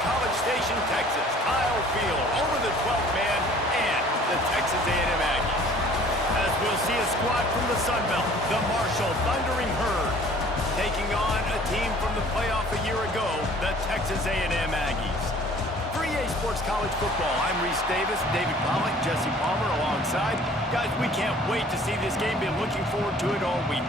College Station, Texas, Kyle Field over the 12th man and the Texas A&M Aggies. As we'll see a squad from the Sun Belt, the Marshall Thundering Herd, taking on a team from the playoff a year ago, the Texas A&M Aggies. For EA Sports College Football, I'm Reese Davis, David Pollack, Jesse Palmer alongside. Guys, we can't wait to see this game. Been looking forward to it all week.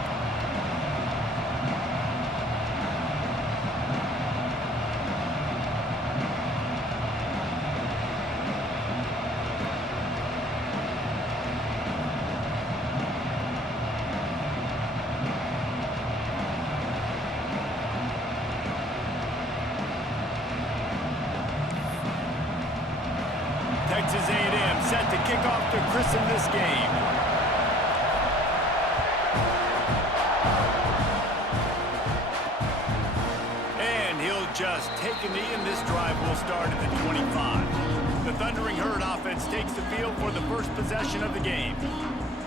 Texas A&M set to kick off to christen this game. And he'll just take a knee, and this drive will start at the 25. The Thundering Herd offense takes the field for the first possession of the game.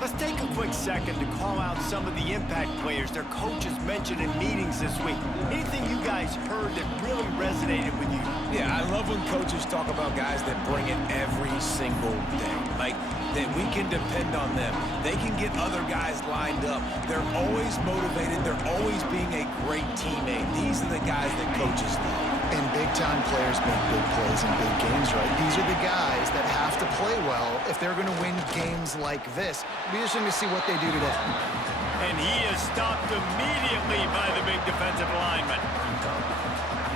Let's take a quick second to call out some of the impact players their coaches mentioned in meetings this week. Anything you guys heard that really resonated with you? Yeah, I love when coaches talk about guys that bring it every single day. Like, that we can depend on them. They can get other guys lined up. They're always motivated. They're always being a great teammate. These are the guys that coaches love. And big-time players make big plays in big games, right? These are the guys that have to play well if they're going to win games like this. Be interesting to see what they do today. And he is stopped immediately by the big defensive lineman.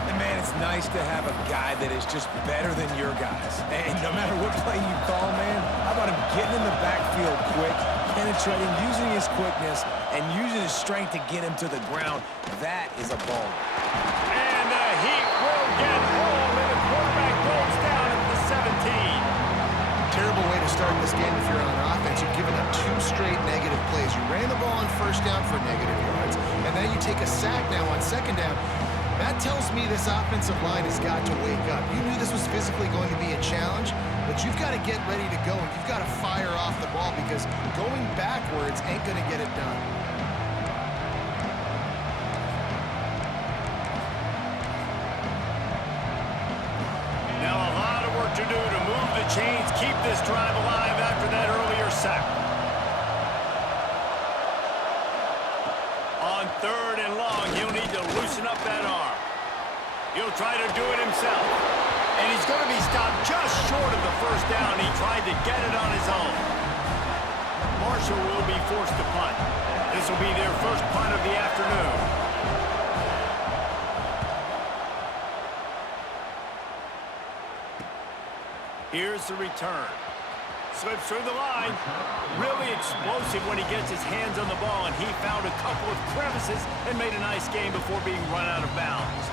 And, man, it's nice to have a guy that is just better than your guys. And no matter what play you call, man, how about him getting in the backfield quick, penetrating, using his quickness, and using his strength to get him to the ground. That is a ball. And the Heat will get home, and the quarterback goes down at the 17. Terrible way to start this game if you're on offense. You've given up 2 straight negative plays. You ran the ball on first down for negative yards, and then you take a sack now on second down. That tells me this offensive line has got to wake up. You knew this was physically going to be a challenge, but you've got to get ready to go, and you've got to fire off the ball because going backwards ain't going to get it done. Now a lot of work to do to move the chains, keep this drive alive after that earlier sack. On 3rd and long, he'll need to loosen up that arm. He'll try to do it himself. And he's going to be stopped just short of the first down. He tried to get it on his own. Marshall will be forced to punt. This will be their first punt of the afternoon. Here's the return. Slips through the line. Really explosive when he gets his hands on the ball, and he found a couple of crevices and made a nice game before being run out of bounds.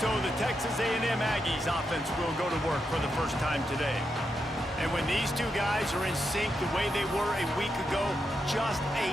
So the Texas A&M Aggies offense will go to work for the first time today. And when these two guys are in sync the way they were a week ago, just a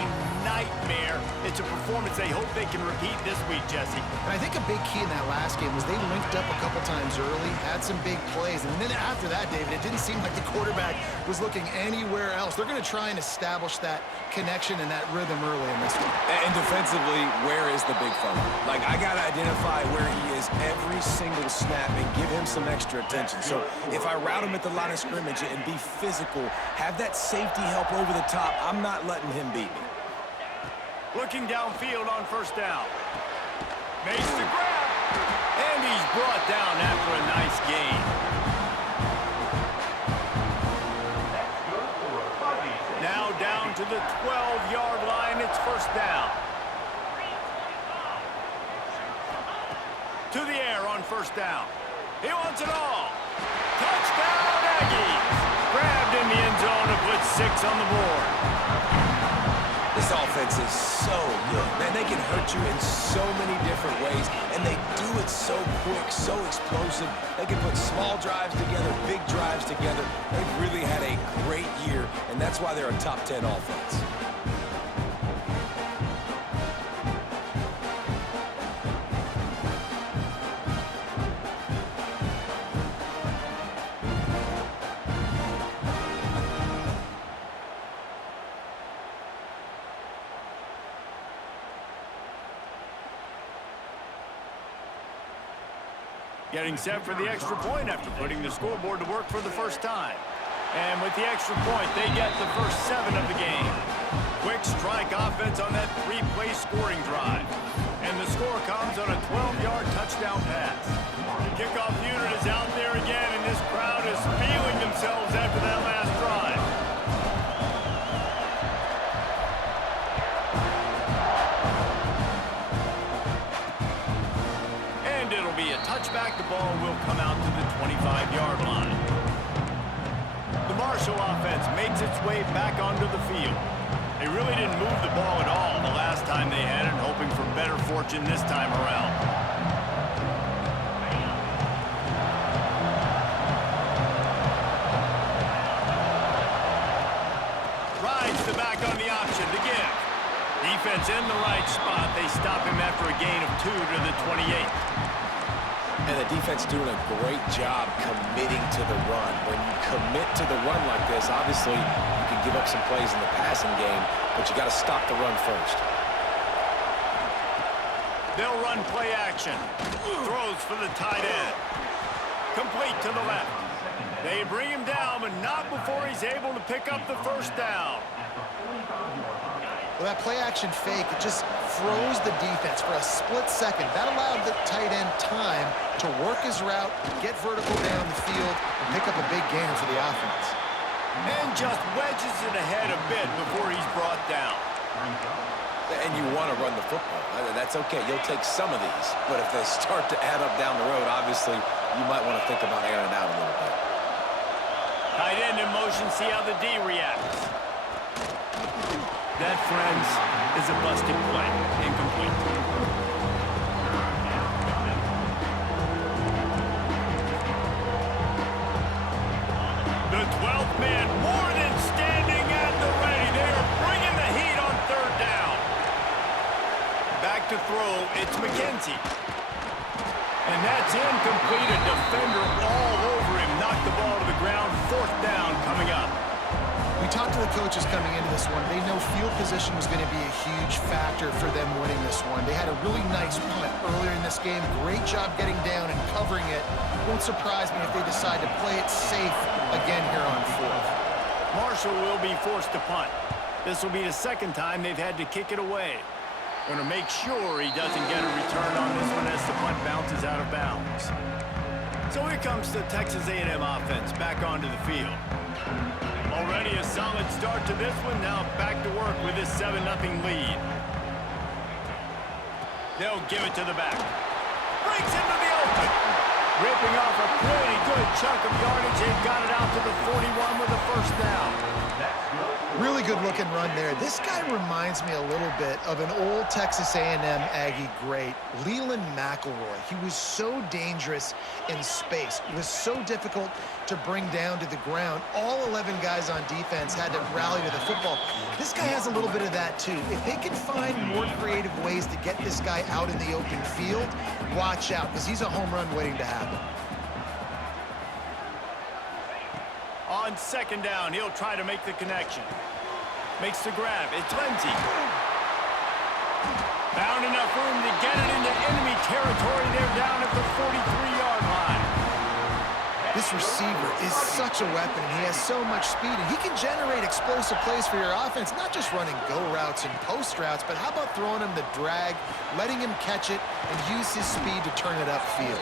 nightmare. It's a performance they hope they can repeat this week, Jesse. And I think a big key in that last game was they linked up a couple times early, had some big plays, and then after that, David, it didn't seem like the quarterback was looking anywhere else. They're going to try and establish that connection and that rhythm early in this one. And defensively, where is the big fella? Like, I got to identify where he is every single snap and give him some extra attention. So if I route him at the line of scrimmage and be physical, have that safety help over the top, I'm not letting him beat me. Looking downfield on first down. Makes the grab. And he's brought down after a nice gain. Now down to the 12-yard line. It's first down. To the air on first down. He wants it all. Touchdown, Aggies. Grabbed in the end zone to put 6 on the board. This offense is so good. Man, they can hurt you in so many different ways, and they do it so quick, so explosive. They can put small drives together, big drives together. They've really had a great year, and that's why they're a top 10 offense. Getting set for the extra point after putting the scoreboard to work for the first time. And with the extra point, they get the first 7 of the game. Quick strike offense on that 3-play scoring drive. And the score comes on a 12-yard touchdown pass. The kickoff unit is out there again, and this crowd is feeling themselves after that last drive. And it'll be a touchback. The ball will come out to the 25-yard line. The Marshall offense makes its way back onto the field. They really didn't move the ball at all the last time they had it, hoping for better fortune this time around. Rides the back on the option to give. Defense in the right spot. They stop him after a gain of 2 to the 28. And the defense doing a great job committing to the run. When you commit to the run like this, obviously you can give up some plays in the passing game, but you got to stop the run first. They'll run play action. Throws for the tight end. Complete to the left. They bring him down, but not before he's able to pick up the first down. Well, that play-action fake, it just froze the defense for a split second. That allowed the tight end time to work his route, get vertical down the field, and pick up a big gain for the offense. And just wedges it ahead a bit before he's brought down. And you want to run the football. That's okay. You'll take some of these. But if they start to add up down the road, obviously, you might want to think about airing out a little bit. Tight end in motion, see how the D reacts. That, friends, is a busted play. Incomplete. The 12th man more than standing at the ready. They are bringing the heat on 3rd down. Back to throw, it's McKenzie. And that's incomplete. A defender all over him. Knocked the ball to the ground. 4th down coming up. We talked to the coaches coming into this one. They know field position was going to be a huge factor for them winning this one. They had a really nice punt earlier in this game. Great job getting down and covering it. Won't surprise me if they decide to play it safe again here on 4th. Marshall will be forced to punt. This will be the 2nd time they've had to kick it away. Going to make sure he doesn't get a return on this one as the punt bounces out of bounds. So here comes the Texas A&M offense back onto the field. Already a solid start to this one. Now back to work with this 7-0 lead. They'll give it to the back. Breaks into the open. Ripping off a pretty good chunk of yardage. They've got it out to the 41 with the first down. Really good looking run there. This guy reminds me a little bit of an old Texas A&M Aggie great, Leland McElroy. He was so dangerous in space. It was so difficult to bring down to the ground. All 11 guys on defense had to rally to the football. This guy has a little bit of that too. If they can find more creative ways to get this guy out in the open field, watch out, because he's a home run waiting to happen. On 2nd down, he'll try to make the connection. Makes the grab. It's Lindsey. Found enough room to get it into enemy territory. They're down at the 43-yard line. This receiver is such a weapon, and he has so much speed, and he can generate explosive plays for your offense, not just running go routes and post routes, but how about throwing him the drag, letting him catch it, and use his speed to turn it upfield.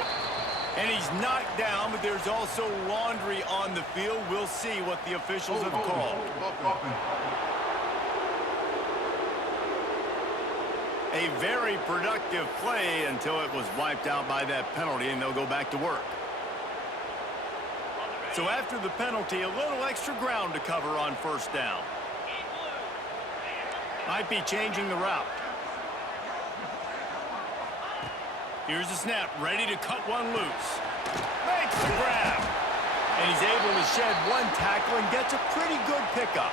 And he's knocked down, but there's also laundry on the field. We'll see what the officials have called. A very productive play until it was wiped out by that penalty, and they'll go back to work. So after the penalty, a little extra ground to cover on 1st down. Might be changing the route. Here's the snap, ready to cut one loose. Makes the grab. And he's able to shed one tackle and gets a pretty good pickup.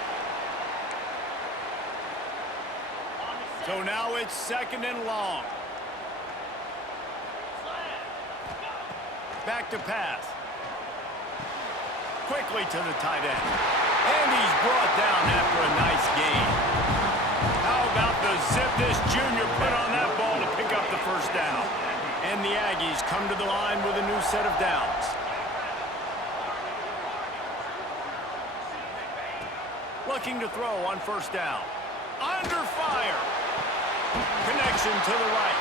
So now it's 2nd and long. Back to pass. Quickly to the tight end. And he's brought down after a nice gain. How about the zip this junior put on that ball to pick up the first down? And And the Aggies come to the line with a new set of downs. Looking to throw on first down. Under fire. Connection to the right.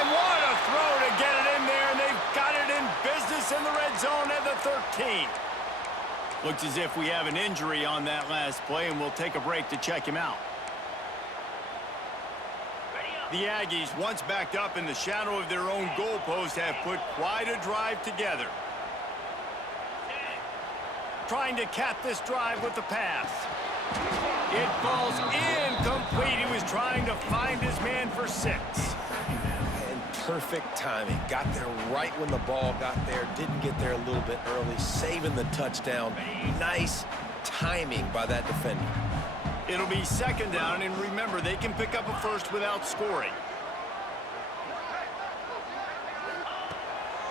And what a throw to get it in there, and they've got it in business in the red zone at the 13. Looks as if we have an injury on that last play, and we'll take a break to check him out. The Aggies, once backed up in the shadow of their own goalpost, have put quite a drive together. Trying to cap this drive with the pass. It falls incomplete. He was trying to find his man for 6. And perfect timing. Got there right when the ball got there. Didn't get there a little bit early. Saving the touchdown. Nice timing by that defender. It'll be second down, and remember, they can pick up a first without scoring.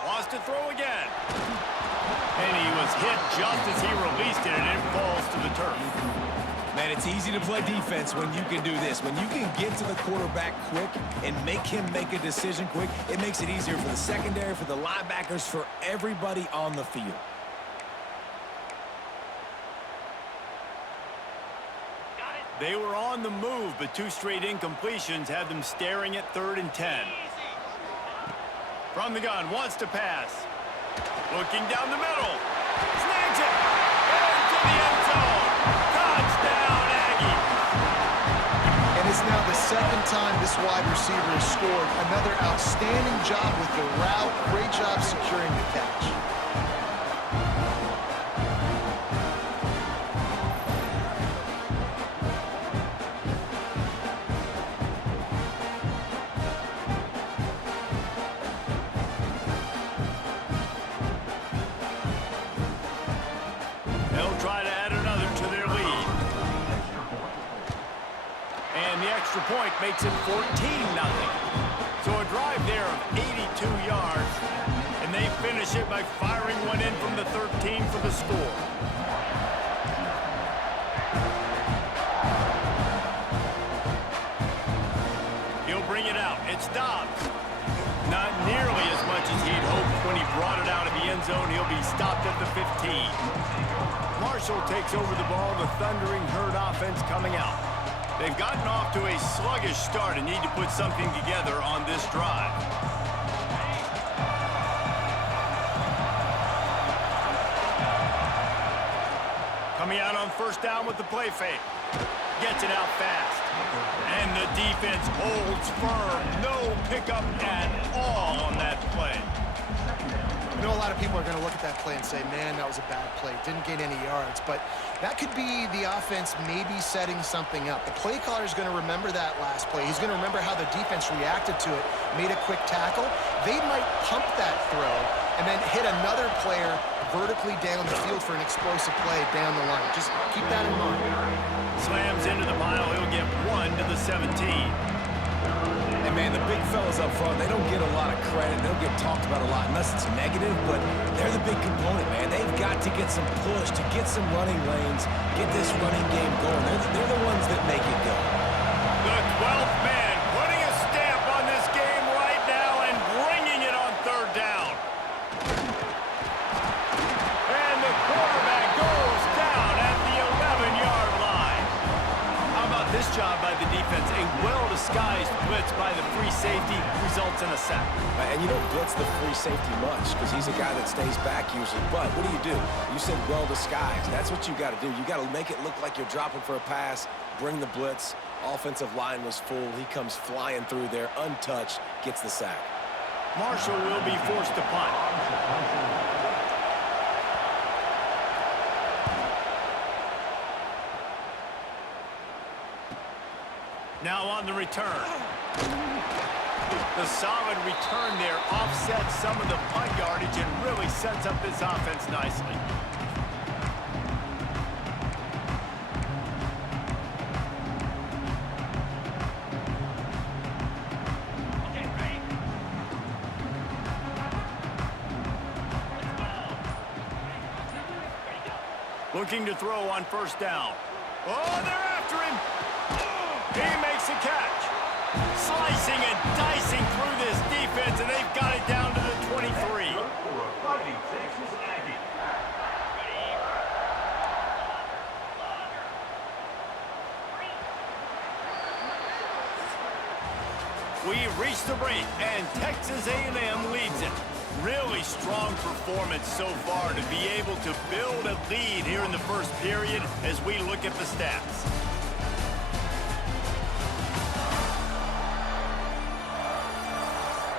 Wants to throw again. And he was hit just as he released it, and it falls to the turf. Man, it's easy to play defense when you can do this. When you can get to the quarterback quick and make him make a decision quick, it makes it easier for the secondary, for the linebackers, for everybody on the field. They were on the move, but 2 straight incompletions had them staring at 3rd and 10. From the gun, wants to pass. Looking down the middle. Snags it. Into the end zone. Touchdown, Aggies. And it's now the 2nd time this wide receiver has scored. Another outstanding job with the route. Great job securing the catch. They'll try to add another to their lead. And the extra point makes it 14-0. So a drive there of 82 yards, and they finish it by firing one in from the 13 for the score. He'll bring it out. It's Dobbs. Not nearly as much as he'd hoped when he brought it out of the end zone. He'll be stopped at the 15. Marshall takes over the ball, the Thundering Herd offense coming out. They've gotten off to a sluggish start and need to put something together on this drive. Coming out on first down with the play fake. Gets it out fast. And the defense holds firm. No pickup at all on that play. I know a lot of people are going to look at that play and say, man, that was a bad play. Didn't gain any yards. But that could be the offense maybe setting something up. The play caller is going to remember that last play. He's going to remember how the defense reacted to it, made a quick tackle. They might pump that throw and then hit another player vertically down the field for an explosive play down the line. Just keep that in mind. Slams into the pile. He'll get 1 to the 17. And man, the big fellas up front, they don't get a lot of credit. They don't get talked about a lot unless it's negative, but they're the big component, man. They've got to get some push, to get some running lanes, get this running game going. They're the ones that make it go. The 12th man putting a stamp on this game right now and bringing it on 3rd down. And the quarterback goes down at the 11-yard line. How about this job by the defense? A well-disguised blitz by the free safety results in a sack. And you don't blitz the free safety much because he's a guy that stays back usually. But what do? You said well-disguised. That's what you got to do. You got to make it look like you're dropping for a pass, bring the blitz. Offensive line was full. He comes flying through there, untouched, gets the sack. Marshall will be forced to punt. Now on the return. The solid return there offsets some of the punt yardage and really sets up this offense nicely. Looking to throw on first down. Oh, they're after him. He makes a catch. Slicing and dicing through this defense, and they've got it down We've reached the break, and Texas A&M leads it. Really strong performance so far to be able to build a lead here in the first period as we look at the stats.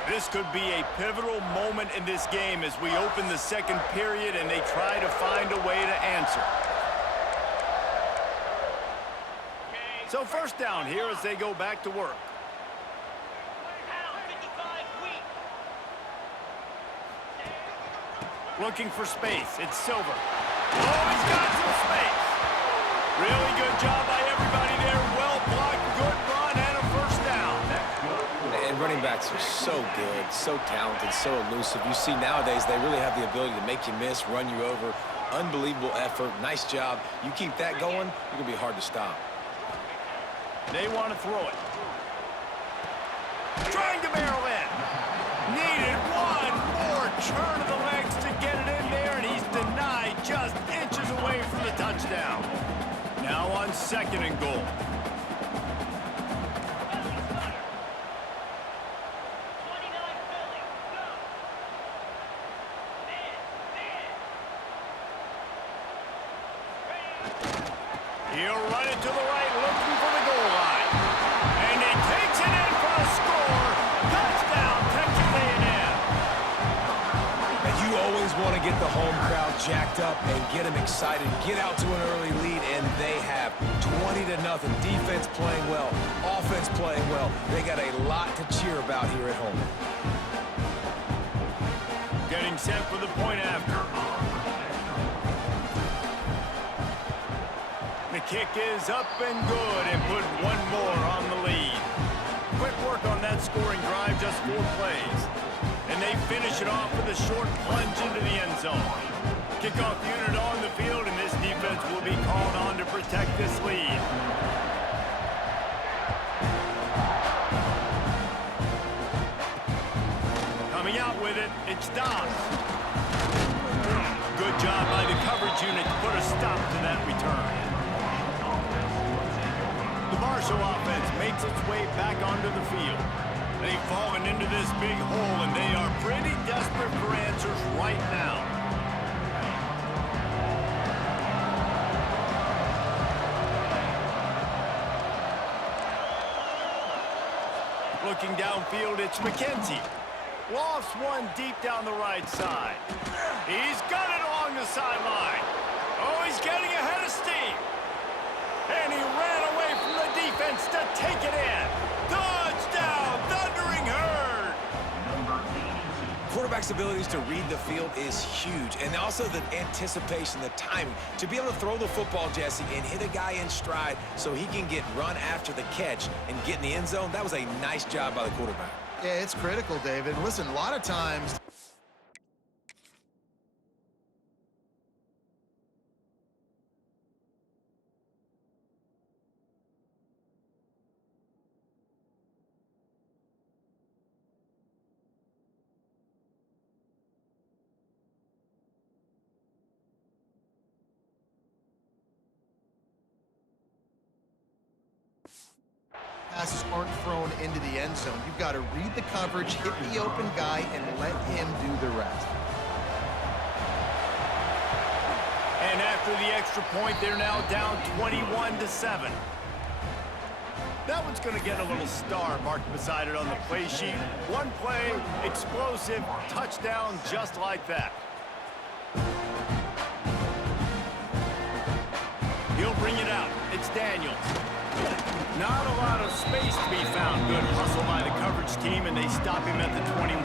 This could be a pivotal moment in this game as we open the second period and they try to find a way to answer. So first down here as they go back to work. Looking for space. It's Silver. Oh, he's got some space. Really good job by everybody there. Well blocked, good run, and a first down. And running backs are so good, so talented, so elusive. You see nowadays they really have the ability to make you miss, run you over. Unbelievable effort. Nice job. You keep that going, you're going to be hard to stop. They want to throw it. Trying to barrel in. Needed one more turn of the legs to get it in there, and he's denied just inches away from the touchdown. Now on second and goal. He'll run it to the right, looking for the goal line. And he takes it in for a score. Touchdown, Texas A&M. And you always want to get the home crowd jacked up and get them excited. Get out to an early lead, and they have 20-0. Defense playing well, offense playing well. They got a lot to cheer about here at home. Getting set for the point after. The kick is up and good and put one more on the lead. Quick work on that scoring drive, just 4 plays. And they finish it off with a short plunge into the end zone. Kickoff unit on the field, and this defense will be called on to protect this lead. Coming out with it, it's Dobbs. Good job by the coverage unit to put a stop to that return. The Marshall offense makes its way back onto the field. They've fallen into this big hole, and they are pretty desperate for answers right now. Looking downfield, it's McKenzie. Lofts one deep down the right side. He's got it along the sideline. Oh, he's getting ahead of steam. And he ran away from the defense to take it in. Touchdown, Thundering Herd! Quarterback's abilities to read the field is huge, and also the anticipation, the timing. To be able to throw the football, Jesse, and hit a guy in stride so he can get run after the catch and get in the end zone, that was a nice job by the quarterback. Yeah, it's critical, David. Listen, a lot of times... passes aren't thrown into the end zone. You've got to read the coverage, hit the open guy, and let him do the rest. And after the extra point, they're now down 21-7. That one's going to get a little star marked beside it on the play sheet. One play, explosive, touchdown just like that. He'll bring it out. It's Daniels. Not a lot of space to be found. Good hustle by the coverage team, and they stop him at the 21.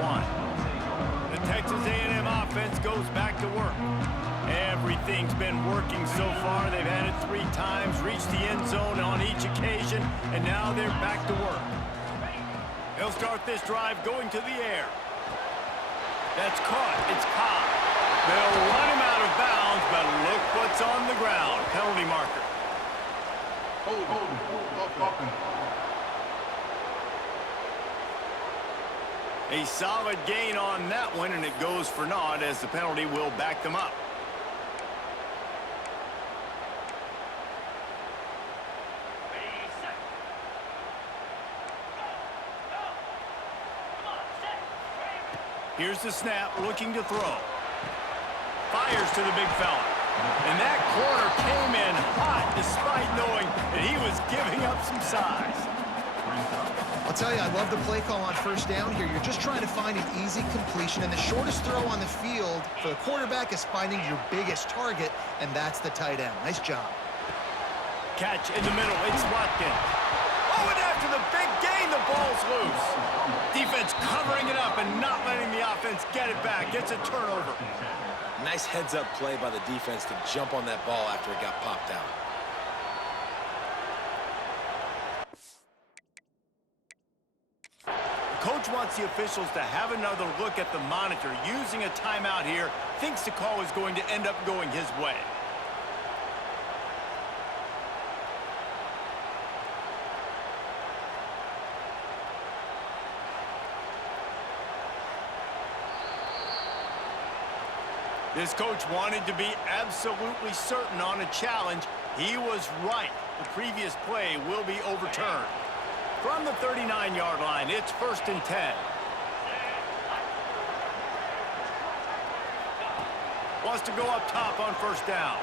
The Texas A&M offense goes back to work. Everything's been working so far. They've had it 3 times, reached the end zone on each occasion, and now they're back to work. They'll start this drive going to the air. That's caught. It's Cobb. They'll run him out of bounds, but look what's on the ground. Penalty marker. A solid gain on that one, and it goes for naught as the penalty will back them up. Here's the snap, looking to throw. Fires to the big fella. And that corner came in hot despite knowing that he was giving up some size. I'll tell you, I love the play call on first down here. You're just trying to find an easy completion, and the shortest throw on the field for the quarterback is finding your biggest target, and that's the tight end. Nice job. Catch in the middle, it's Watkins. Oh, and after the big gain, the ball's loose. Defense covering it up and not letting the offense get it back. Gets a turnover. Nice heads-up play by the defense to jump on that ball after it got popped out. Coach wants the officials to have another look at the monitor. Using a timeout here, thinks the call is going to end up going his way. This coach wanted to be absolutely certain on a challenge. He was right. The previous play will be overturned. From the 39-yard line, it's 1st and 10. Wants to go up top on first down.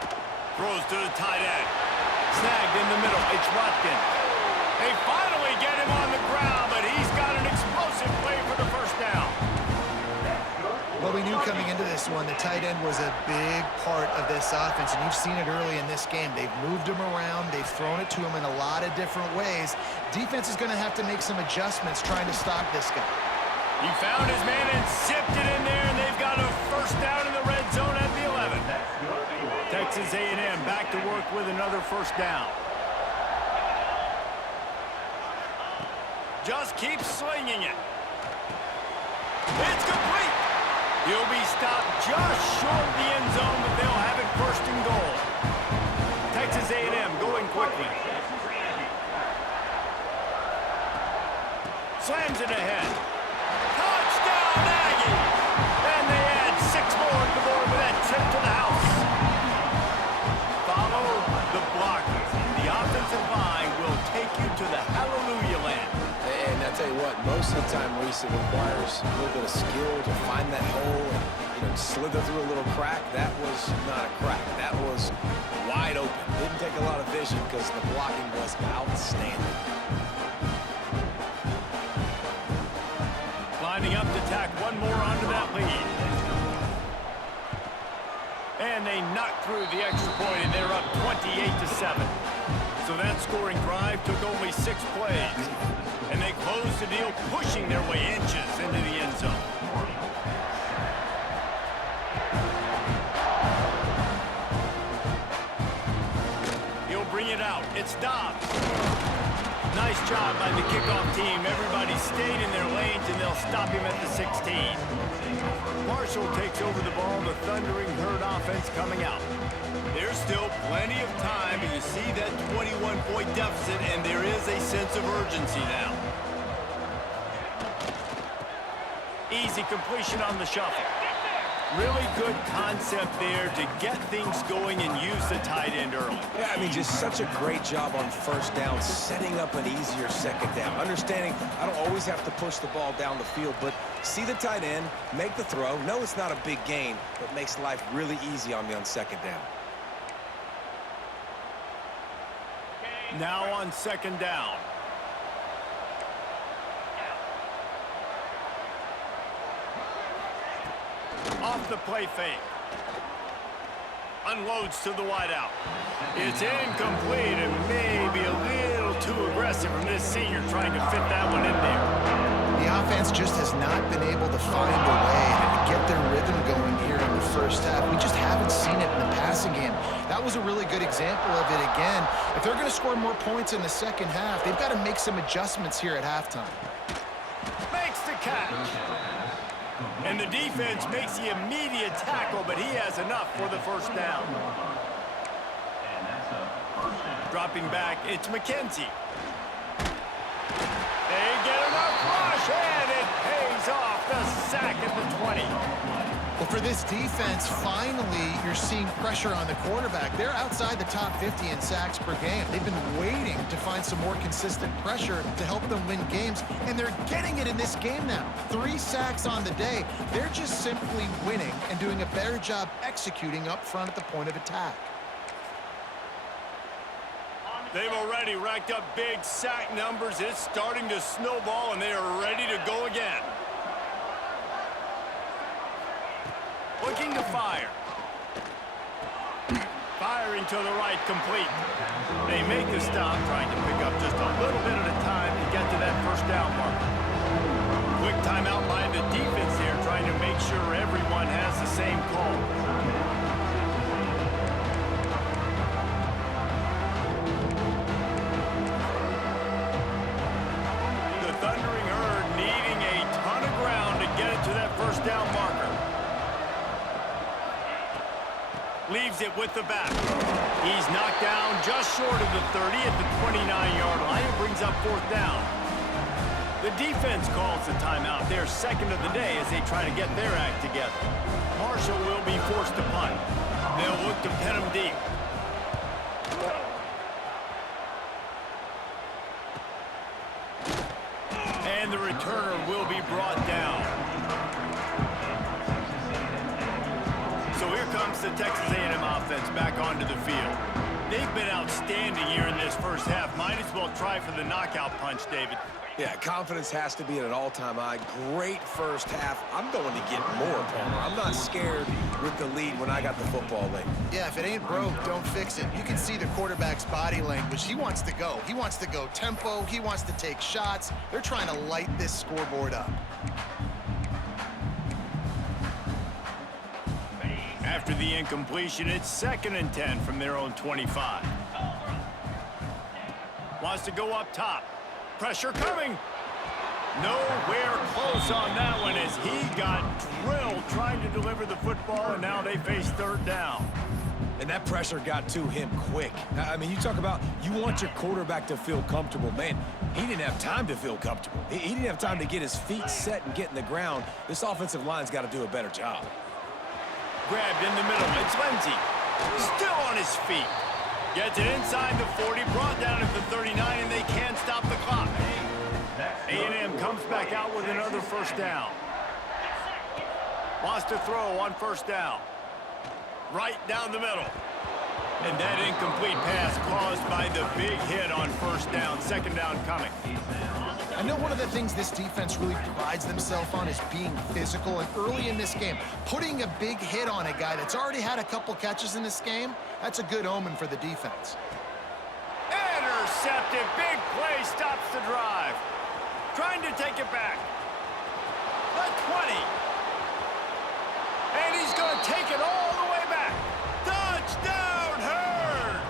Throws to the tight end. Snagged in the middle. It's Watkins. They finally get him on the ground, but he's got an explosive play for the first down. Well, we knew coming into this one, the tight end was a big part of this offense, and you've seen it early in this game. They've moved him around. They've thrown it to him in a lot of different ways. Defense is going to have to make some adjustments trying to stop this guy. He found his man and zipped it in there, and they've got a first down in the red zone at the 11. Texas A&M back to work with another first down. Just keep slinging it. It's complete. He'll be stopped just short of the end zone, but they'll have it 1st and goal. Texas A&M going quickly. Slams it ahead. Touchdown, Aggies! And they add 6 more to the board with that trip to the house. Follow the blockers. The offensive line will take you to the hallelujah land. And I tell you what, most of the time, Reese, it requires a little bit of skill to find that hole and, slither through a little crack. That was not a crack. That was wide open. Didn't take a lot of vision because the blocking was outstanding. Lining up to tack one more onto that lead. And they knock through the extra point, and they're up 28-7. So that scoring drive took only 6 plays. And they close the deal, pushing their way inches into the end zone. He'll bring it out. It's Dobbs. Nice job by the kickoff team. Everybody stayed in their lanes, and they'll stop him at the 16. Marshall takes over the ball. The Thundering Herd offense coming out. There's still plenty of time, and you see that 21-point deficit, and there is a sense of urgency now. Easy completion on the shuffle. Really good concept there to get things going and use the tight end early. Yeah, I mean, just such a great job on first down, setting up an easier second down. Understanding I don't always have to push the ball down the field, but see the tight end, make the throw. No, it's not a big gain, but makes life really easy on me on second down. Now on second down. Off the play fake. Unloads to the wideout. It's incomplete and maybe a little too aggressive from this senior trying to fit that one in there. The offense just has not been able to find a way to get their rhythm going here in the first half. We just haven't seen it in the passing game. That was a really good example of it again. If they're going to score more points in the second half, they've got to make some adjustments here at halftime. Makes the catch. And the defense makes the immediate tackle, but he has enough for the first down. Dropping back, it's McKenzie. They get enough rush, and it pays off. The sack at the 20. Well, for this defense, finally, you're seeing pressure on the quarterback. They're outside the top 50 in sacks per game. They've been waiting to find some more consistent pressure to help them win games, and they're getting it in this game now. 3 sacks on the day. They're just simply winning and doing a better job executing up front at the point of attack. They've already racked up big sack numbers. It's starting to snowball, and they are ready to go again. Looking to fire. Firing to the right, complete. They make the stop, trying to pick up just a little bit at a time to get to that first down marker. Quick timeout by the defense here, trying to make sure everyone has the same call. The Thundering Herd needing a ton of ground to get it to that first down marker. Leaves it with the back. He's knocked down just short of the 30 at the 29-yard line. It brings up 4th down. The defense calls the timeout, their second of the day, as they try to get their act together. Marshall will be forced to punt. They'll look to pin him deep. And the returner will be brought down. So here comes the Texas A&M offense back onto the field. They've been outstanding here in this first half. Might as well try for the knockout punch, David. Yeah, confidence has to be at an all-time high. Great first half. I'm going to get more, Palmer. I'm not scared with the lead when I got the football late. Yeah, if it ain't broke, don't fix it. You can see the quarterback's body language. He wants to go. He wants to go tempo. He wants to take shots. They're trying to light this scoreboard up. After the incompletion, it's 2nd and 10 from their own 25. Wants to go up top. Pressure coming. Nowhere close on that one as he got drilled trying to deliver the football, and now they face 3rd down. And that pressure got to him quick. I mean, you talk about you want your quarterback to feel comfortable. Man, he didn't have time to feel comfortable. He didn't have time to get his feet set and get in the ground. This offensive line's got to do a better job. Grabbed in the middle. It's Lindsey. Still on his feet. Gets it inside the 40, brought down at the 39, and they can't stop the clock. A&M comes back out with another first down. Wants to throw on first down. Right down the middle. And that incomplete pass caused by the big hit on first down. 2nd down coming. I know one of the things this defense really prides themselves on is being physical, and early in this game, putting a big hit on a guy that's already had a couple catches in this game, that's a good omen for the defense. Intercepted. Big play stops the drive. Trying to take it back. The 20. And he's going to take it all the way back. Touchdown, Herd!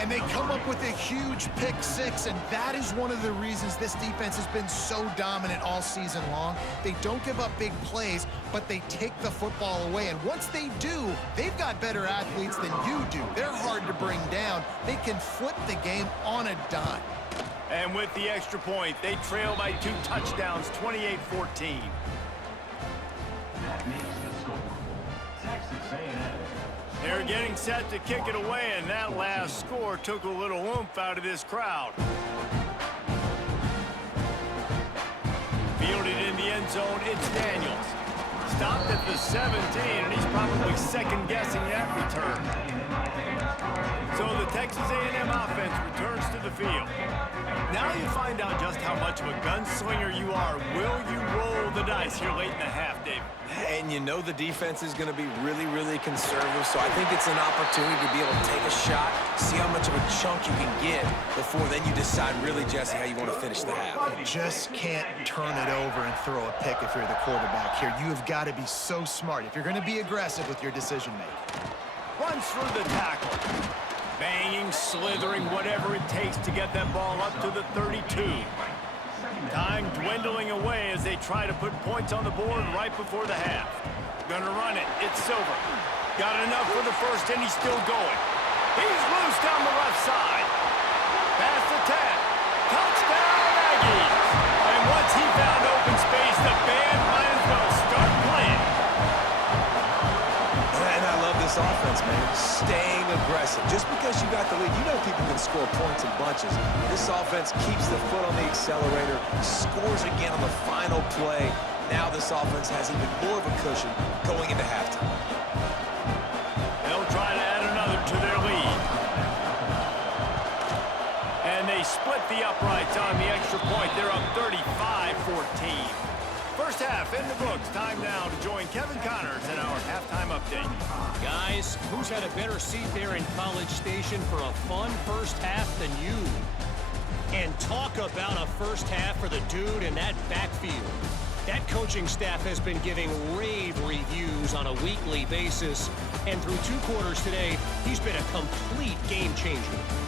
And they come up with a huge pick 6, and that is one of the reasons this defense has been so dominant all season long. They don't give up big plays, but they take the football away. And once they do, they've got better athletes than you do. They're hard to bring down. They can flip the game on a dime. And with the extra point, they trail by 2 touchdowns, 28-14. They're getting set to kick it away, and that last score took a little oomph out of this crowd. Fielded in the end zone, it's Daniels. Stopped at the 17, and he's probably second-guessing that return. So the Texas A&M offense returns to the field. Now you find out just how much of a gunslinger you are. Will you roll the dice here late in the half, David? And you know the defense is going to be really, really conservative, so I think it's an opportunity to be able to take a shot, see how much of a chunk you can get before then you decide really, Jesse, how you want to finish the half. You just can't turn it over and throw a pick if you're the quarterback here. You have got to be so smart if you're going to be aggressive with your decision-making. Runs through the tackle. Banging, slithering, whatever it takes to get that ball up to the 32. Time dwindling away as they try to put points on the board right before the half. Gonna run it. It's Silver. Got enough for the first, and he's still going. He's loose down the left side. Past the 10. Touchdown, Aggies! And once he found open space, the band might as well start playing. staying aggressive. Just because you got the lead, you know people can score points in bunches. This offense keeps the foot on the accelerator, scores again on the final play. Now this offense has even more of a cushion going into halftime. They'll try to add another to their lead. And they split the uprights on the extra point. They're up 35-14. First half in the books. Time now to join Kevin Connors in our halftime update. Guys, who's had a better seat there in College Station for a fun first half than you? And talk about a first half for the dude in that backfield. That coaching staff has been giving rave reviews on a weekly basis. And through 2 quarters today, he's been a complete game changer.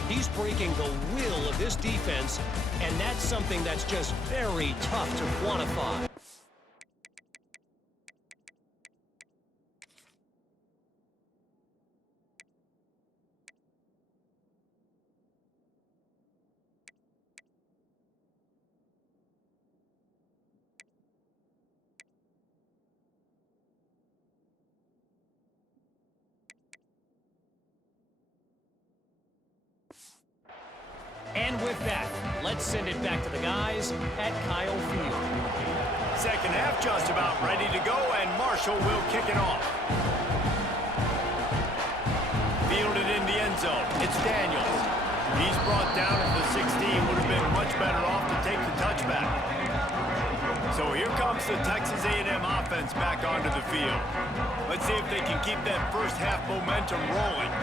He's breaking the will of this defense, and that's something that's just very tough to quantify. And with that, let's send it back to the guys at Kyle Field. Second half just about ready to go, and Marshall will kick it off. Fielded in the end zone. It's Daniels. He's brought down at the 16. Would have been much better off to take the touchback. So here comes the Texas A&M offense back onto the field. Let's see if they can keep that first half momentum rolling.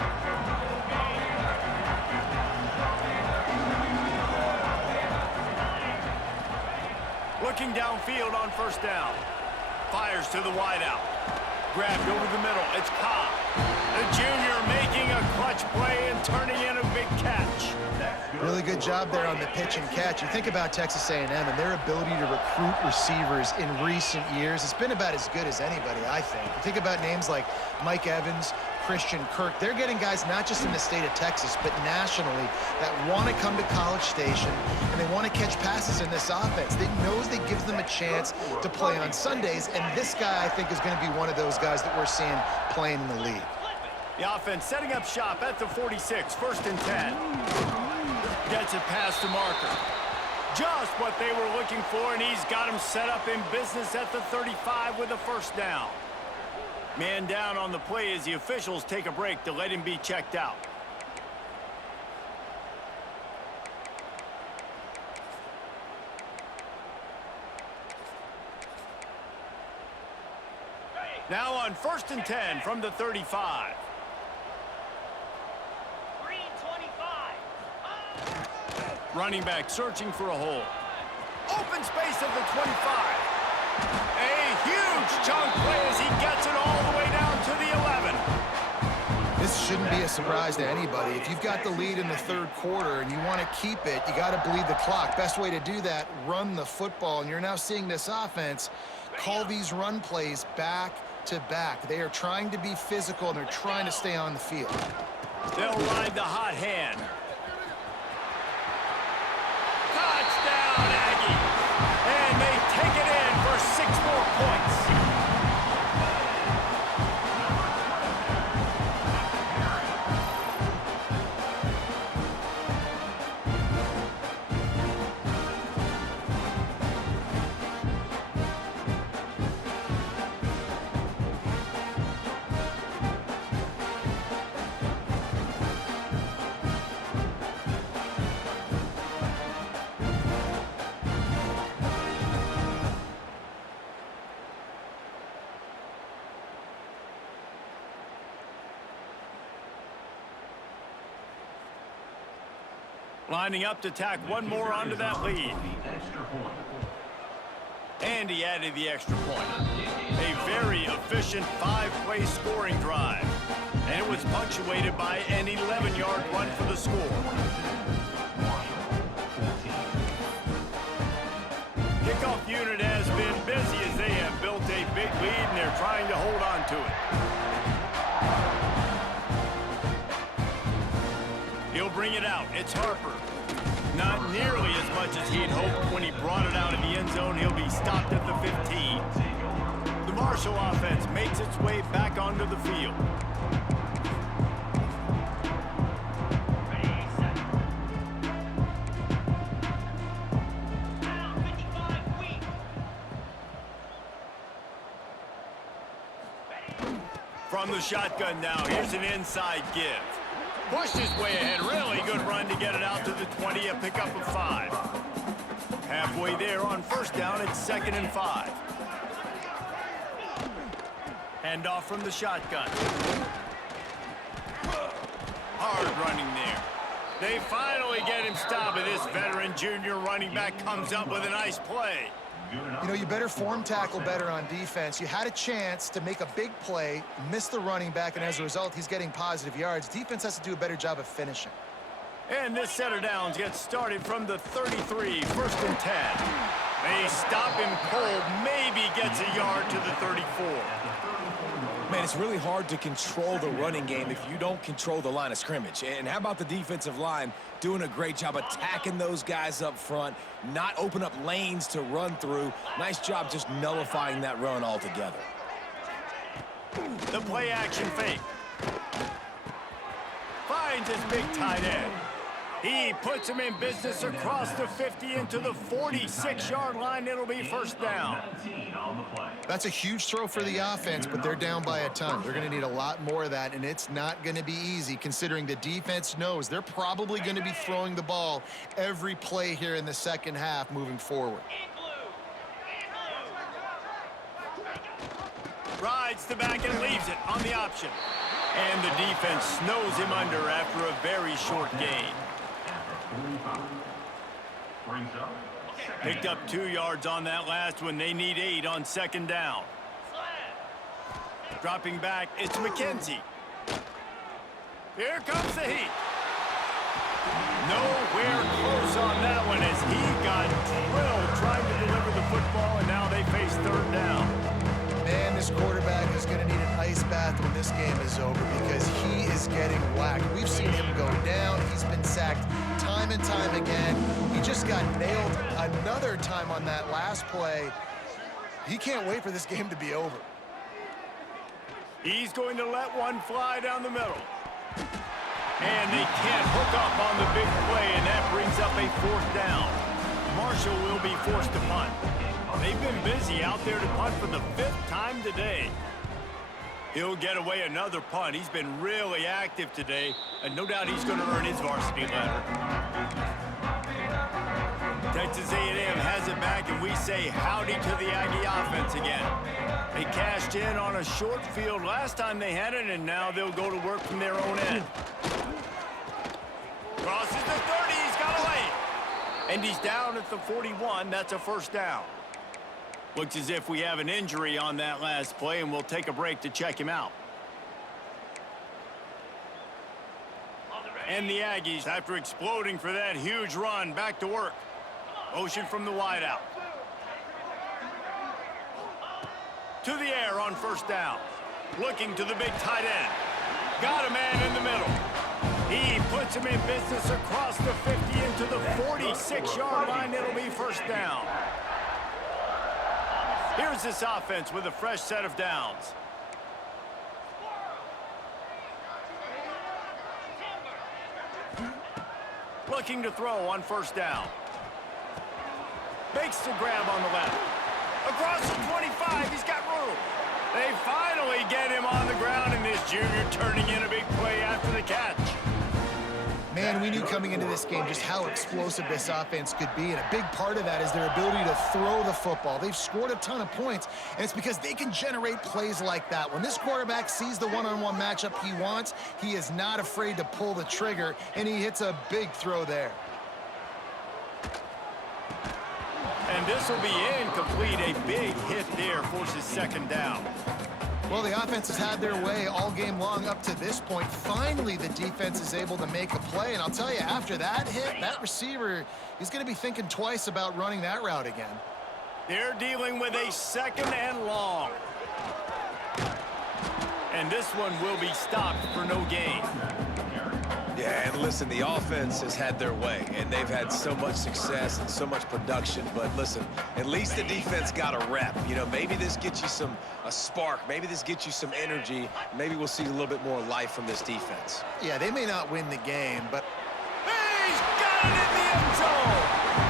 Looking downfield on first down. Fires to the wideout. Grabbed over the middle. It's Cobb. The junior making a clutch play and turning in a big catch. Really good job there on the pitch and catch. You think about Texas A&M and their ability to recruit receivers in recent years. It's been about as good as anybody, I think. You think about names like Mike Evans, Christian Kirk. They're getting guys not just in the state of Texas, but nationally that want to come to College Station and they want to catch passes in this offense. They knows they gives them a chance to play on Sundays, and this guy, I think, is going to be one of those guys that we're seeing playing in the league. The offense setting up shop at the 46, first and 10. Gets it past the marker. Just what they were looking for, and he's got him set up in business at the 35 with a first down. Man down on the play as the officials take a break to let him be checked out. Now on first and 10 from the 35. Running back searching for a hole. Open space at the 25. A huge chunk play as he gets it all the way down to the 11. This shouldn't be a surprise to anybody. If you've got the lead in the third quarter and you want to keep it, you got to bleed the clock. Best way to do that, run the football. And you're now seeing this offense call these run plays back to back. They are trying to be physical and they're trying to stay on the field. They'll ride the hot hand. Touchdown, Aggie. And they take it in for 6 more points. Lining up to tack one more onto that lead. And he added the extra point. A very efficient 5-play scoring drive. And it was punctuated by an 11-yard run for the score. Kickoff unit has been busy as they have built a big lead and they're trying to hold on to it. He'll bring it out. It's Harper. Not nearly as much as he'd hoped when he brought it out in the end zone. He'll be stopped at the 15. The Marshall offense makes its way back onto the field. From the shotgun now, here's an inside give. Pushed his way ahead. Really good run to get it out to the 20, a pickup of 5. Halfway there on first down, it's 2nd and 5. Hand off from the shotgun. Hard running there. They finally get him stopped, and this veteran junior running back comes up with a nice play. You know, you better form tackle better on defense. You had a chance to make a big play, miss the running back, and as a result, he's getting positive yards. Defense has to do a better job of finishing. And this set of downs gets started from the 33, 1st and 10. They stop him cold, maybe gets a yard to the 34. Man, it's really hard to control the running game if you don't control the line of scrimmage. And how about the defensive line doing a great job attacking those guys up front, not open up lanes to run through. Nice job just nullifying that run altogether. The play action fake. Finds his big tight end. He puts him in business across the 50 into the 46-yard line. It'll be first down. That's a huge throw for the offense, but they're down by a ton. They're going to need a lot more of that, and it's not going to be easy considering the defense knows they're probably going to be throwing the ball every play here in the second half moving forward. Rides the back and leaves it on the option. And the defense snows him under after a very short gain. Picked up 2 yards on that last one. They need 8 on 2nd down. Dropping back, it's McKenzie. Here comes the heat. Nowhere close on that one as he got drilled trying to deliver the football, and now they face 3rd down. Man, this quarterback is going to need an ice bath when this game is over because he is getting whacked. We've seen him go down. He's been sacked time and time again. He just got nailed another time on that last play. He can't wait for this game to be over. He's going to let one fly down the middle. And they can't hook up on the big play, and that brings up a 4th down. Marshall will be forced to punt. They've been busy out there to punt for the 5th time today. He'll get away another punt. He's been really active today, and no doubt he's going to earn his varsity letter. Texas A&M has it back, and we say howdy to the Aggie offense again. They cashed in on a short field last time they had it, and now they'll go to work from their own end. Crosses the 30, he's got away. And he's down at the 41. That's a first down. Looks as if we have an injury on that last play, and we'll take a break to check him out. And the Aggies, after exploding for that huge run, back to work. Motion from the wideout. To the air on first down. Looking to the big tight end. Got a man in the middle. He puts him in business across the 50 into the 46-yard line. It'll be first down. Here's this offense with a fresh set of downs. Looking to throw on first down. Makes the grab on the left. Across the 25, he's got room. They finally get him on the ground, and this junior turning in a big play after the catch. Man, we knew coming into this game just how explosive this offense could be, and a big part of that is their ability to throw the football. They've scored a ton of points, and it's because they can generate plays like that. When this quarterback sees the one-on-one matchup he wants, he is not afraid to pull the trigger, and he hits a big throw there. And this will be incomplete. A big hit there forces 2nd down. Well, the offense has had their way all game long up to this point. Finally, the defense is able to make a play. And I'll tell you, after that hit, that receiver, he's going to be thinking twice about running that route again. They're dealing with a 2nd and long. And this one will be stopped for no gain. Yeah, and listen, the offense has had their way, and they've had so much success and so much production. But listen, at least the defense got a rep. You know, maybe this gets you a spark. Maybe this gets you some energy. Maybe we'll see a little bit more life from this defense. Yeah, they may not win the game, but... He's got it in the end zone!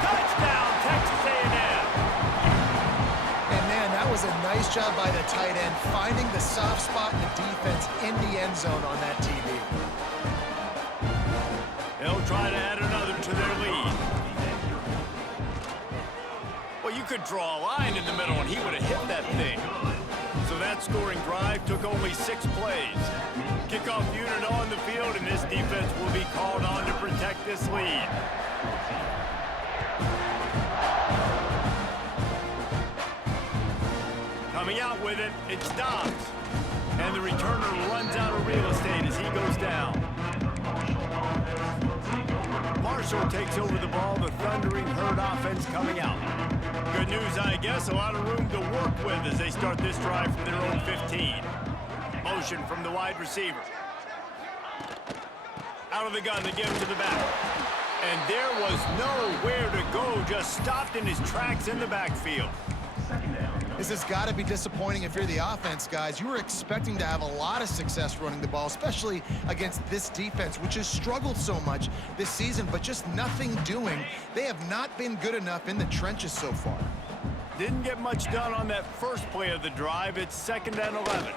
Touchdown, Texas A&M! And man, that was a nice Nice job by the tight end, finding the soft spot in the defense in the end zone on that TD. They'll try to add another to their lead. Well, you could draw a line in the middle, and he would have hit that thing. So that scoring drive took only 6 plays. Kickoff unit on the field, and this defense will be called on to protect this lead. Coming out with it, it's Dobbs. And the returner runs out of real estate as he goes down. Marshall takes over the ball, the Thundering Herd offense coming out. Good news, I guess, a lot of room to work with as they start this drive from their own 15. Motion from the wide receiver. Out of the gun, they give him to the back. And there was nowhere to go, just stopped in his tracks in the backfield. This has got to be disappointing if you're the offense, guys. You were expecting to have a lot of success running the ball, especially against this defense, which has struggled so much this season, but just nothing doing. They have not been good enough in the trenches so far. Didn't get much done on that first play of the drive. It's 2nd and 11.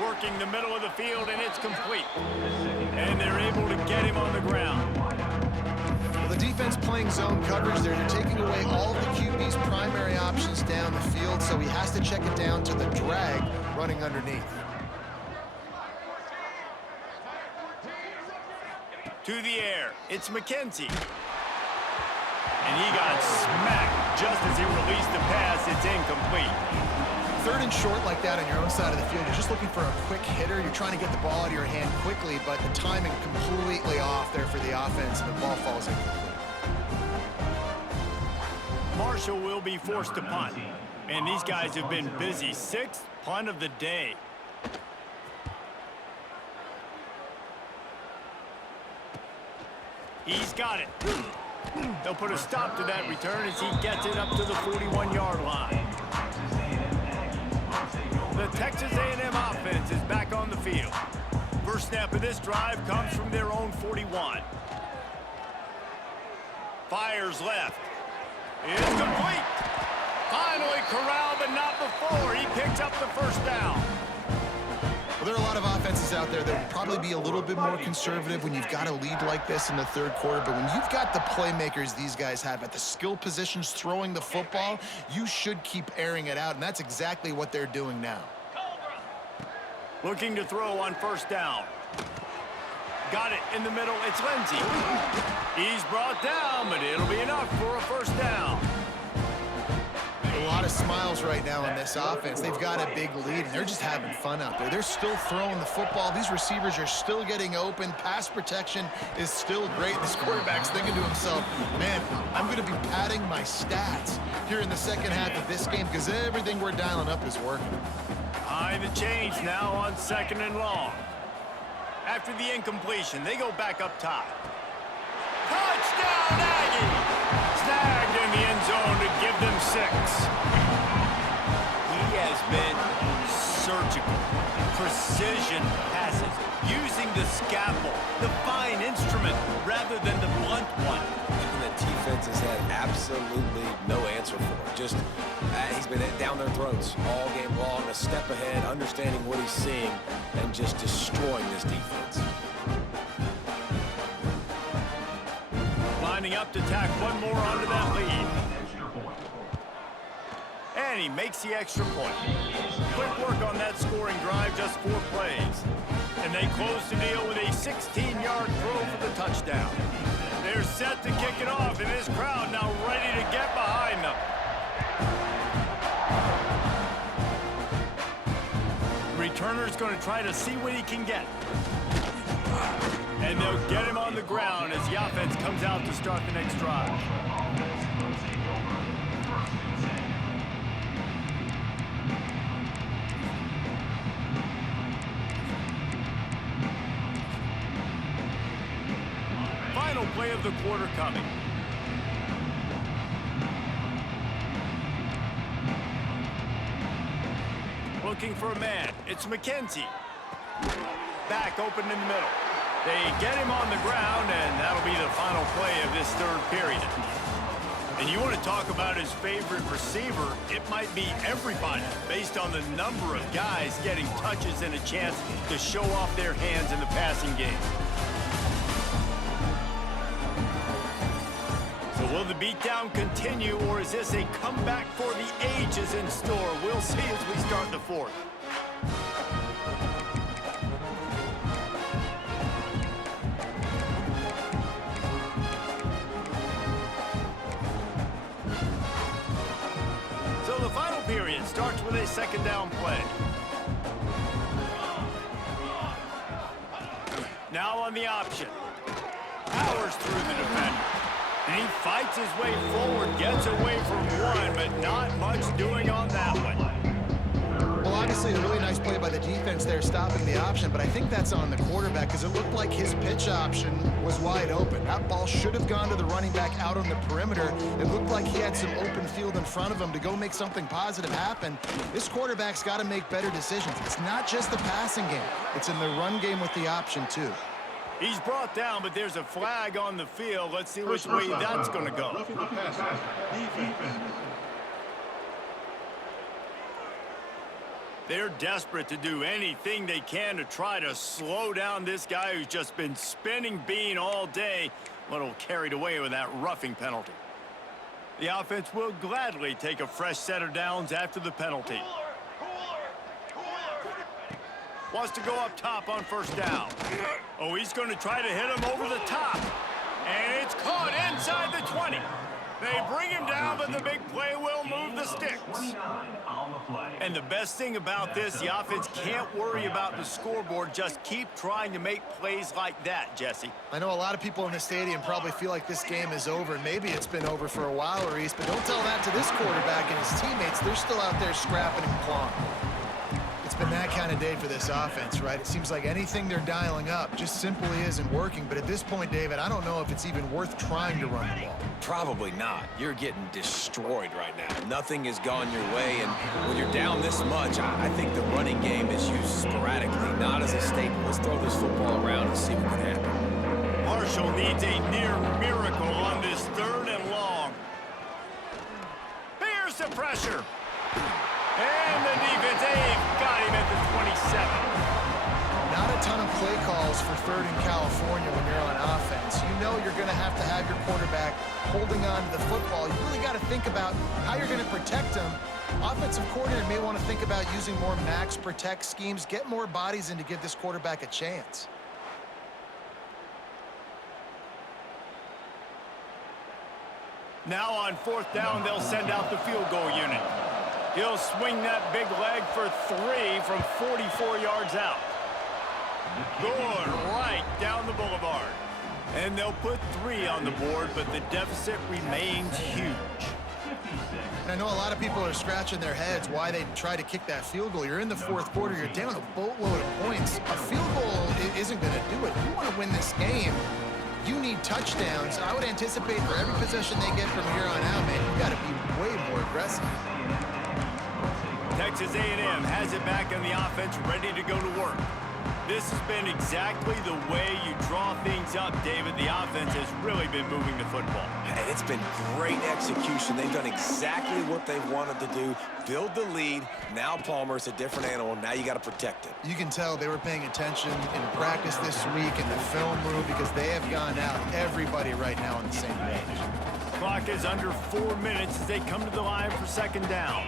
Working the middle of the field, and it's complete. And they're able to get him on the ground. Well, the defense playing zone coverage there. They're taking away all of the QB's primary options down the field, so he has to check it down to the drag running underneath. To the air, it's McKenzie. And he got smacked just as he released the pass. It's incomplete. 3rd and short like that on your own side of the field, you're just looking for a quick hitter. You're trying to get the ball out of your hand quickly, but the timing completely off there for the offense, and the ball falls incomplete. Marshall will be forced to punt. And these guys have been busy. 6th punt of the day. He's got it. They'll put a stop to that return as he gets it up to the 41-yard line. The Texas A&M offense is back on the field. First snap of this drive comes from their own 41. Fires left. It's complete. Finally corralled, but not before. He picks up the first down. Well, there are a lot of offenses out there that would probably be a little bit more conservative when you've got a lead like this in the 3rd quarter, but when you've got the playmakers these guys have at the skill positions throwing the football, you should keep airing it out, and that's exactly what they're doing now. Looking to throw on 1st down. Got it in the middle. It's Lindsey. He's brought down, but it'll be enough for a 1st down. A lot of smiles right now on this offense. They've got a big lead, and they're just having fun out there. They're still throwing the football. These receivers are still getting open. Pass protection is still great. This quarterback's thinking to himself, man, I'm going to be padding my stats here in the 2nd half of this game because everything we're dialing up is working. Behind the chains now on 2nd and long. After the incompletion, they go back up top. Touchdown, Aggie! Snagged in the end zone to give them 6. He has been surgical. Precision passes, using the scalpel, the fine instrument, rather than the blunt one. And the defense has had absolutely no answer for it. Just, he's been down their throats all game long, a step ahead, understanding what he's seeing, and just destroying this defense. Lining up to tack one more onto that lead. And he makes the extra point. Quick work on that scoring drive, just 4 plays. And they close the deal with a 16-yard throw for the touchdown. They're set to kick it off, and this crowd now ready to get behind them. The returner's going to try to see what he can get. And they'll get him on the ground as the offense comes out to start the next drive. Final play of the quarter coming. Looking for a man. It's McKenzie. Back open in the middle. They get him on the ground, and that'll be the final play of this 3rd period. And you want to talk about his favorite receiver, it might be everybody, based on the number of guys getting touches and a chance to show off their hands in the passing game. So will the beatdown continue, or is this a comeback for the ages in store? We'll see as we start the fourth. So the final period starts with a second down play. Now on the option. Powers through the defender. And he fights his way forward, gets away from one, but not much doing on that one. Well, obviously, a really nice play by the defense there, stopping the option, but I think that's on the quarterback because it looked like his pitch option was wide open. That ball should have gone to the running back out on the perimeter. It looked like he had some open field in front of him to go make something positive happen. This quarterback's got to make better decisions. It's not just the passing game. It's in the run game with the option, too. He's brought down, but there's a flag on the field. Let's see which way that's going to go. They're desperate to do anything they can to try to slow down this guy who's just been spinning bean all day. A little carried away with that roughing penalty. The offense will gladly take a fresh set of downs after the penalty. Wants to go up top on first down. Oh, he's going to try to hit him over the top. And it's caught inside the 20. They bring him down, but the big play will move the sticks. And the best thing about this, the offense can't worry about the scoreboard. Just keep trying to make plays like that, Jesse. I know a lot of people in the stadium probably feel like this game is over. Maybe it's been over for a while, Reese, but don't tell that to this quarterback and his teammates. They're still out there scrapping and clawing. It's been that kind of day for this offense, right? It seems like anything they're dialing up just simply isn't working. But at this point, David, I don't know if it's even worth trying to run the ball. Probably not. You're getting destroyed right now. Nothing has gone your way, and when you're down this much, I think the running game is used sporadically, not as a staple. Let's throw this football around and see what can happen. Marshall needs a near miracle on this third and long. Here's the pressure. And the defense, got him at the 27. Not a ton of play calls for third in California when you're on offense. You know you're going to have your quarterback holding on to the football. You really got to think about how you're going to protect him. Offensive coordinator may want to think about using more max protect schemes, get more bodies in to give this quarterback a chance. Now on fourth down, they'll send out the field goal unit. He'll swing that big leg for 3 from 44 yards out. Good right down the boulevard. And they'll put 3 on the board, but the deficit remains huge. And I know a lot of people are scratching their heads why they try to kick that field goal. You're in the fourth quarter. You're down a boatload of points. A field goal isn't going to do it. If you want to win this game, you need touchdowns. I would anticipate for every possession they get from here on out, man, you got to be way more aggressive. Texas A&M has it back on the offense, ready to go to work. This has been exactly the way you draw things up, David. The offense has really been moving the football. And it's been great execution. They've done exactly what they wanted to do, build the lead. Now Palmer's a different animal. Now you got to protect it. You can tell they were paying attention in practice this week in the film room because they have gone out, everybody right now on the same page. Clock is under 4 minutes as they come to the line for second down.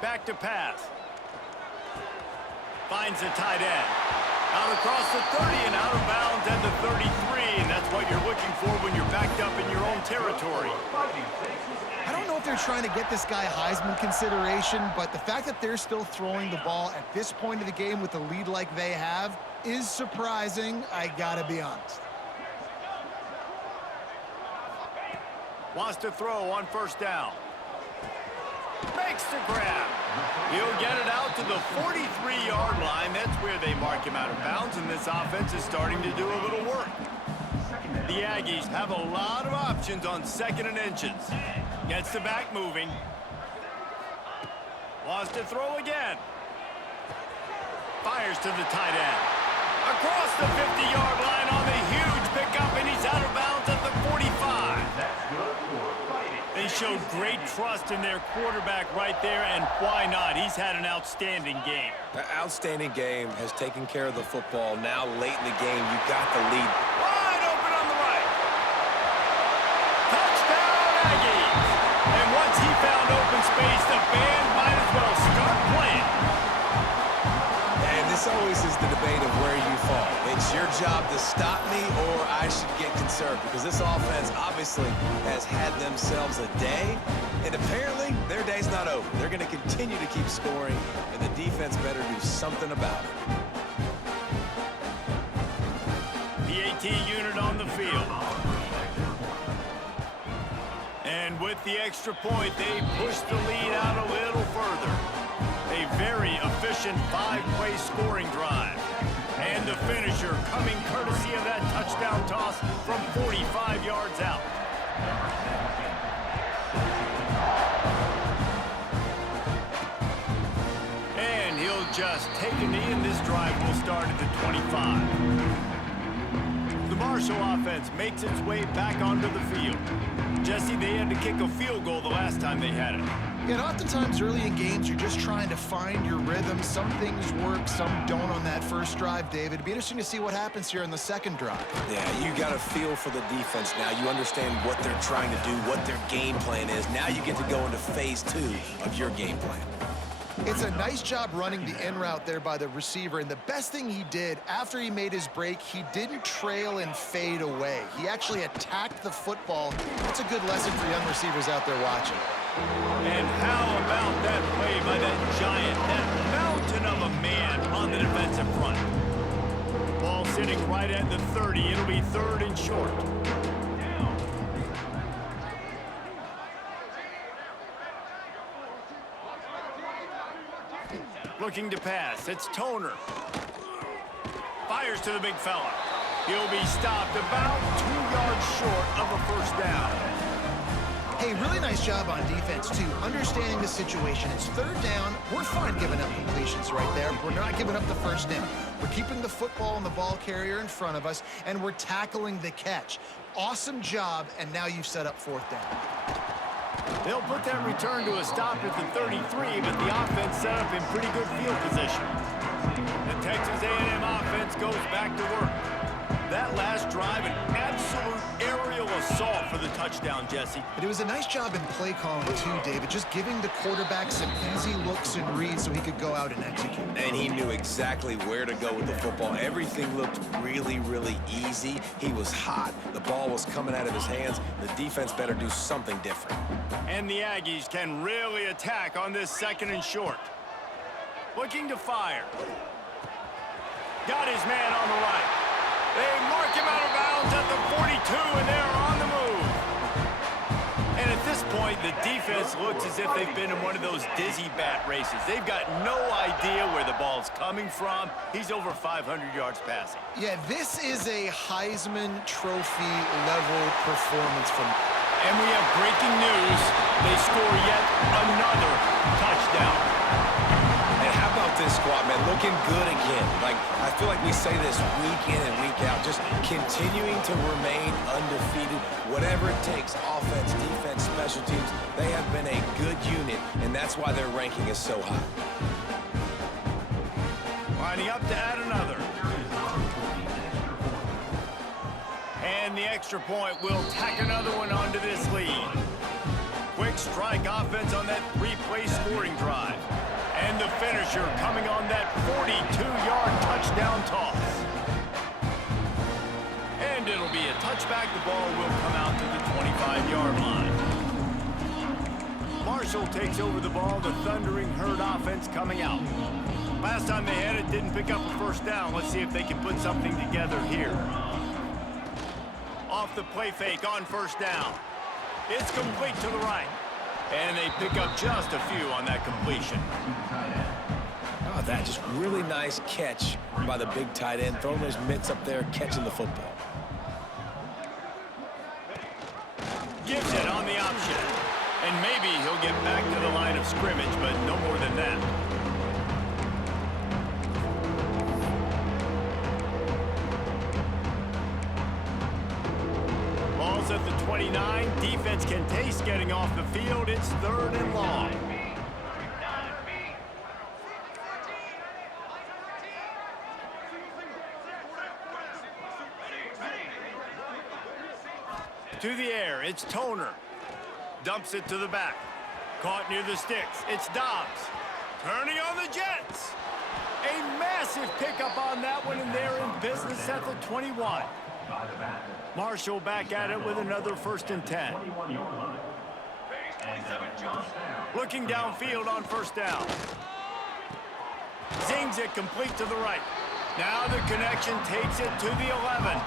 Back to pass. Finds the tight end. Out across the 30 and out of bounds at the 33. And that's what you're looking for when you're backed up in your own territory. I don't know if they're trying to get this guy Heisman consideration, but the fact that they're still throwing the ball at this point of the game with a lead like they have is surprising, I gotta be honest. Wants to throw on first down. Makes the grab. He'll get it out to the 43-yard line. That's where they mark him out of bounds, and this offense is starting to do a little work. The Aggies have a lot of options on second and inches. Gets the back moving. Wants to throw again. Fires to the tight end. Across the 50-yard line on the huge pickup, and he's out of bounds at the 45. They showed great trust in their quarterback right there, and why not? He's had an outstanding game. The outstanding game has taken care of the football. Now, late in the game, you got the lead. Wide open on the right. Touchdown, Aggies. And once he found open space, the band might as well start playing. And this always is the debate of where you fall. It's your job to stop me, or I should get conserved, because this offense obviously has had themselves a day, and apparently their day's not over. They're going to continue to keep scoring, and the defense better do something about it. PAT unit on the field. And with the extra point, they push the lead out a little further. A very efficient 5-play scoring drive. And the finisher coming courtesy of that touchdown toss from 45 yards out. And he'll just take a knee, and this drive will start at the 25. The Marshall offense makes its way back onto the field. Jesse, they had to kick a field goal the last time they had it. Yeah, and oftentimes early in games, you're just trying to find your rhythm. Some things work, some don't on that first drive, David. It'd be interesting to see what happens here in the second drive. Yeah, you got a feel for the defense now. You understand what they're trying to do, what their game plan is. Now you get to go into phase 2 of your game plan. It's a nice job running the in route there by the receiver, and the best thing he did after he made his break, he didn't trail and fade away. He actually attacked the football. That's a good lesson for young receivers out there watching. And how about that play by that giant, that mountain of a man on the defensive front? Ball sitting right at the 30. It'll be 3rd and short. Looking to pass. It's Toner. Fires to the big fella. He'll be stopped about 2 yards short of a first down. Hey, really nice job on defense, too, understanding the situation. It's 3rd down. We're fine giving up completions right there. We're not giving up the first down. We're keeping the football and the ball carrier in front of us, and we're tackling the catch. Awesome job, and now you've set up 4th down. They'll put that return to a stop at the 33, but the offense set up in pretty good field position. The Texas A&M offense goes back to work. That last drive, an absolute aerial assault for the touchdown, Jesse. But it was a nice job in play calling, too, David, just giving the quarterback some easy looks and reads so he could go out and execute. And he knew exactly where to go with the football. Everything looked really, really easy. He was hot. The ball was coming out of his hands. The defense better do something different. And the Aggies can really attack on this 2nd and short. Looking to fire. Got his man on the right. They mark him out of bounds at the 42, and they're on the move. And at this point, the defense looks as if they've been in one of those dizzy bat races. They've got no idea where the ball's coming from. He's over 500 yards passing. Yeah, this is a Heisman Trophy level performance from... And we have breaking news. They score yet another touchdown. And how about this squad, man? Looking good again. Like, I feel like we say this week in and week out, just continuing to remain undefeated, whatever it takes, offense, defense, special teams. They have been a good unit, and that's why their ranking is so high. Lining up to add another. And the extra point will tack another one onto this lead. Quick strike offense on that 3-play scoring drive. And the finisher coming on that 42-yard touchdown toss. And it'll be a touchback. The ball will come out to the 25-yard line. Marshall takes over the ball. The Thundering Herd offense coming out. Last time they had it, didn't pick up a first down. Let's see if they can put something together here. Off the play fake on first down. It's complete to the right. And they pick up just a few on that completion. Oh, that just really nice catch by the big tight end, throwing those mitts up there, catching the football. Gives it on the option. And maybe he'll get back to the line of scrimmage, but no more than that. Ball's at the 29. 9. Defense can taste getting off the field. It's 3rd and long. To the air, it's Toner. Dumps it to the back. Caught near the sticks. It's Dobbs. Turning on the Jets. A massive pickup on that one, and they're in business at the 21. Marshall back at it with another 1st and 10. Looking downfield on 1st down. Zings it complete to the right. Now the connection takes it to the 11.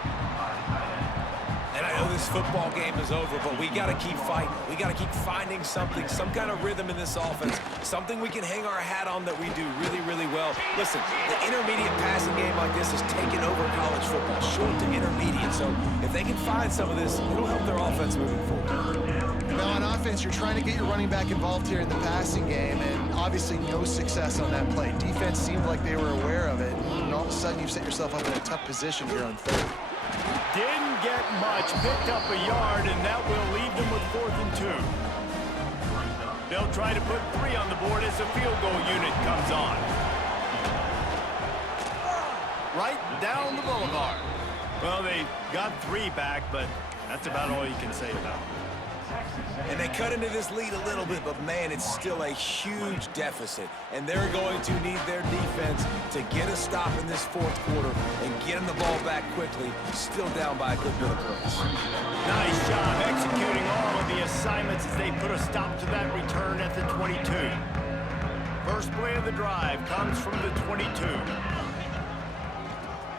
And I know this football game is over, but we got to keep fighting. We got to keep finding something, some kind of rhythm in this offense, something we can hang our hat on that we do really, really well. Listen, the intermediate passing game like this has taken over college football, short to intermediate. So if they can find some of this, it'll help their offense moving forward. Now on offense, you're trying to get your running back involved here in the passing game, and obviously no success on that play. Defense seemed like they were aware of it, and all of a sudden you've set yourself up in a tough position here on 3rd. Didn't get much, picked up a yard, and that will leave them with 4th and 2. They'll try to put 3 on the board as the field goal unit comes on. Right down the boulevard. Well, they got 3 back, but that's about all you can say about it. And they cut into this lead a little bit, but man, it's still a huge deficit. And they're going to need their defense to get a stop in this 4th quarter and get them the ball back quickly, still down by a good bit of points. Nice job executing all of the assignments as they put a stop to that return at the 22. First play of the drive comes from the 22.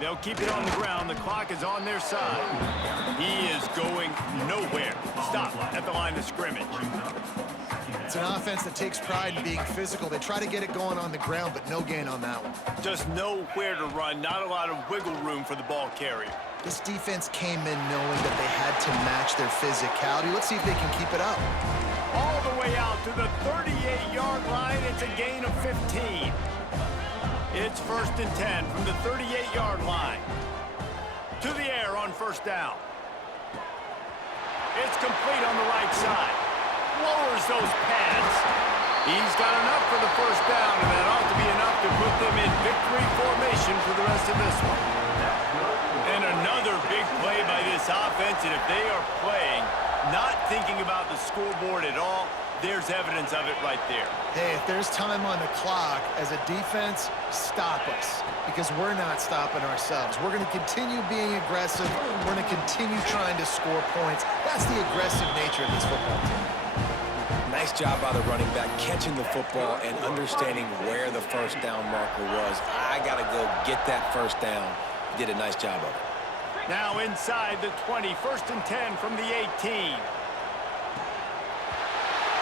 They'll keep it on the ground. The clock is on their side. He is going nowhere. Stop at the line of scrimmage. It's an offense that takes pride in being physical. They try to get it going on the ground, but no gain on that one. Just nowhere to run. Not a lot of wiggle room for the ball carrier. This defense came in knowing that they had to match their physicality. Let's see if they can keep it up. All the way out to the 38-yard line. It's a gain of 15. It's 1st and 10 from the 38-yard line. To the air on 1st down. It's complete on the right side. Lowers those pads. He's got enough for the 1st down, and that ought to be enough to put them in victory formation for the rest of this one. And another big play by this offense, and if they are playing, not thinking about the scoreboard at all, there's evidence of it right there. Hey, if there's time on the clock, as a defense, stop us. Because we're not stopping ourselves. We're going to continue being aggressive. We're going to continue trying to score points. That's the aggressive nature of this football team. Nice job by the running back, catching the football and understanding where the 1st down marker was. I got to go get that 1st down. Did a nice job of it. Now inside the 20, 1st and 10 from the 18.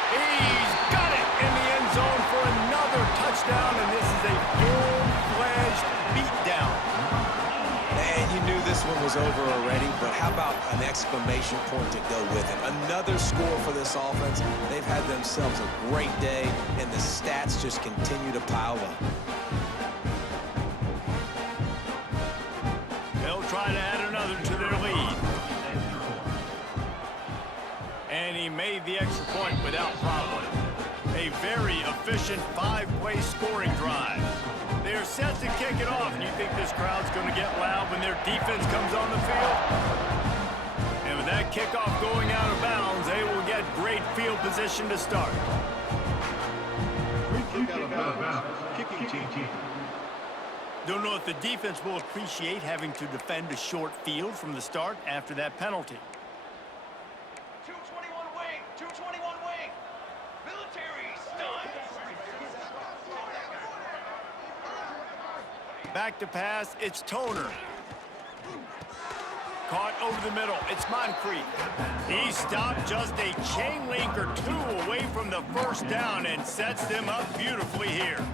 He's got it in the end zone for another touchdown, and this is a full-fledged beatdown. And you knew this one was over already, but how about an exclamation point to go with it? Another score for this offense. They've had themselves a great day, and the stats just continue to pile up. They'll try to add another to their lead. And he made the extra point without problem. A very efficient 5-play scoring drive. They're set to kick it off, and you think this crowd's going to get loud when their defense comes on the field? And with that kickoff going out of bounds, they will get great field position to start. Kicking team. Don't know if the defense will appreciate having to defend a short field from the start after that penalty. 221 wing, 221 wing. Military stun. Back to pass, it's Toner. Caught over the middle, it's Moncrief. He stopped just a chain link or two away from the 1st down and sets them up beautifully here.